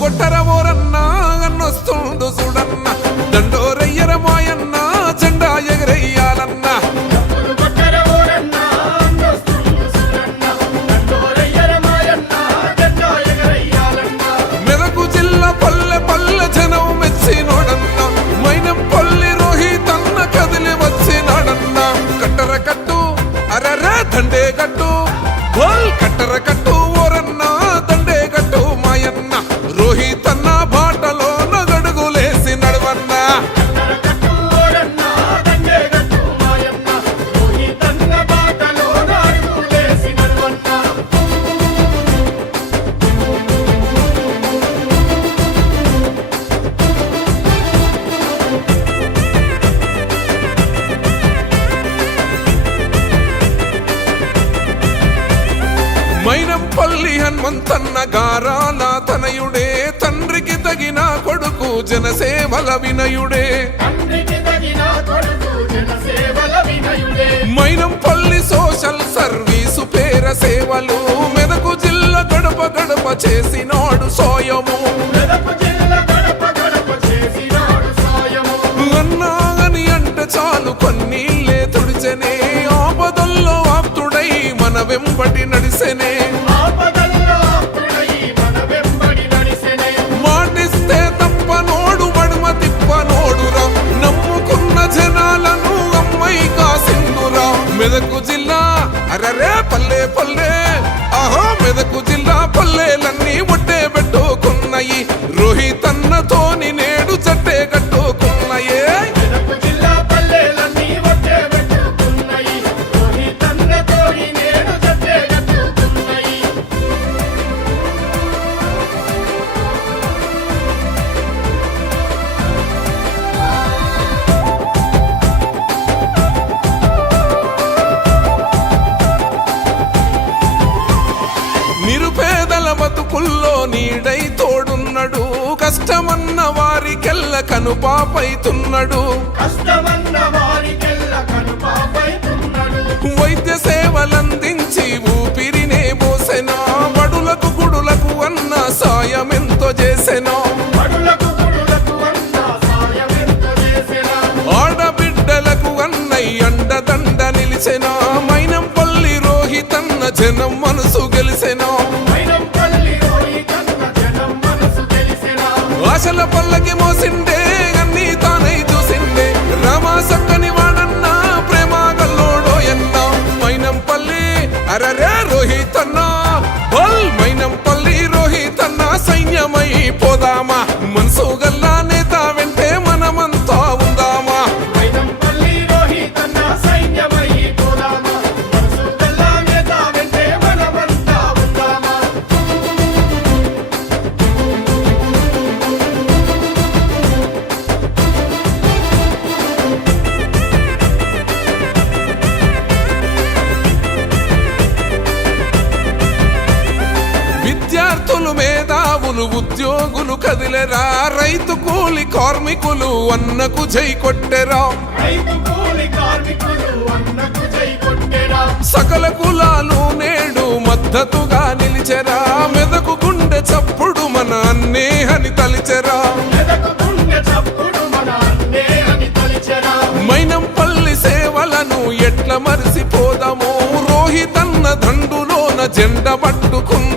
కొట్టరవోరన్నా అన్నొస్తుండు చూడన్నా దండోరయ్యర మాయన్న జెండా ఎగరయ్యాలన్నా మెదకు జిల్లా పల్లె పల్లె జనం మెచ్చినోడన్నా మైనం పల్లి రోహితన్న కదిలి వచ్చినాడన్నా కట్టర కట్టు అరరే దండే కట్టు కట్టర కట్టు ఓరన్నా దండే కట్టు మాయన్న రోహితన్న బాటలో నగడుగులేసి నడవన్నా మైనంపల్లి హనుమంతన్న గారాల తనయుడే తండ్రికి తగిన కొడుకు జనసేవల వినయుడే మైనంపల్లి సోషల్ సర్వీసు పేర సేవలు మెదకు జిల్లా గడప గడప చేసినాడు సోయము అన్నా అని అంటే చాలు కొన్నీళ్ళే తుడిచెనే ఆపదల్లో ఆప్తుడై మన వెంబడి నడిసెనే మాటిస్తే తప్పనోడు మడుమ తిప్పనోడురా నమ్ముకున్న జనాలను అమ్మాయి కాసిందురా మెదకు జిల్లా అరరే పల్లె పల్లె ఆహో మెదకు జిల్లా పల్లెలన్నీ ఒట్టే పెట్టుకున్నాయి రోహితన్నతోని నేడు చట్టే కట్టుకున్నాయే నిరుపేదల బతుకుల్లో నీడై తోడున్నడు కష్టమన్న వారికెల్ల కనుపాపైతున్నడు వైద్య సేవలందించి ఊపిరినే పోసెనా బడులకు గుడులకు అన్న సాయమెంతో చేసెనా ఆడబిడ్డలకు అన్నయ్య అండదండ నిలిచెనా మైనంపల్లి రోహితన్న జనం మనసు గెలిసెనా ఆశల పల్లకి మోసిండే అన్ని తానై చూసిండే రామా సక్కని వాడన్నా ప్రేమ గల్లోడో ఎన్నా మైనంపల్లి అరరే రోహితన్న బల్ మైనంపల్లి రోహితన్న సైన్యమై పోదామా మనసు గల్లా నేత వెంటే మనమంతా ఉందామా విద్యార్థులు మేధావులు ఉద్యోగులు కదిలేరా రైతు కూలి కార్మికులు అన్నకు జై కొట్టెరా సకల కులాలు నేడు మద్దతుగా నిలిచెరా మెదకు గుండె చప్పుడు మన అన్నే అని తలిచెరా మైనంపల్లి సేవలను ఎట్ల మరిసిపోదాము రోహితన్న దండులోన జెండ పట్టుకున్న